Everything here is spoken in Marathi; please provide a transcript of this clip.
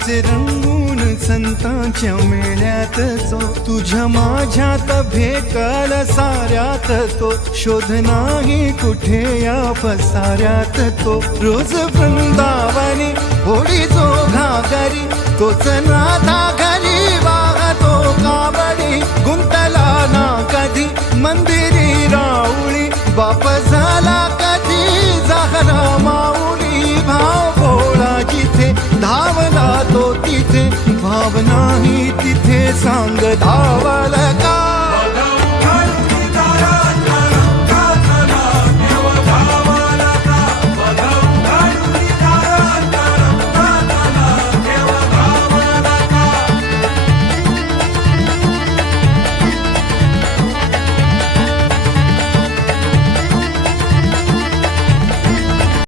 नाचे रंगून संतांच्या मेळ्यात तो, तुझ्या माझ्यात भेटल साऱ्यात तो, शोध नाही कुठे या पसाऱ्यात तो. रोज वृंदावनी होळी जो घागरी, तोच नाथा घरी वाहतो कावडी. गुंतला ना कधी मंदिरी राऊळी, बाप झाला कधी जाहरा माऊली. भाव भोळा जिथे धावला तो तिथे, भाव नाही तिथे सांग धाव.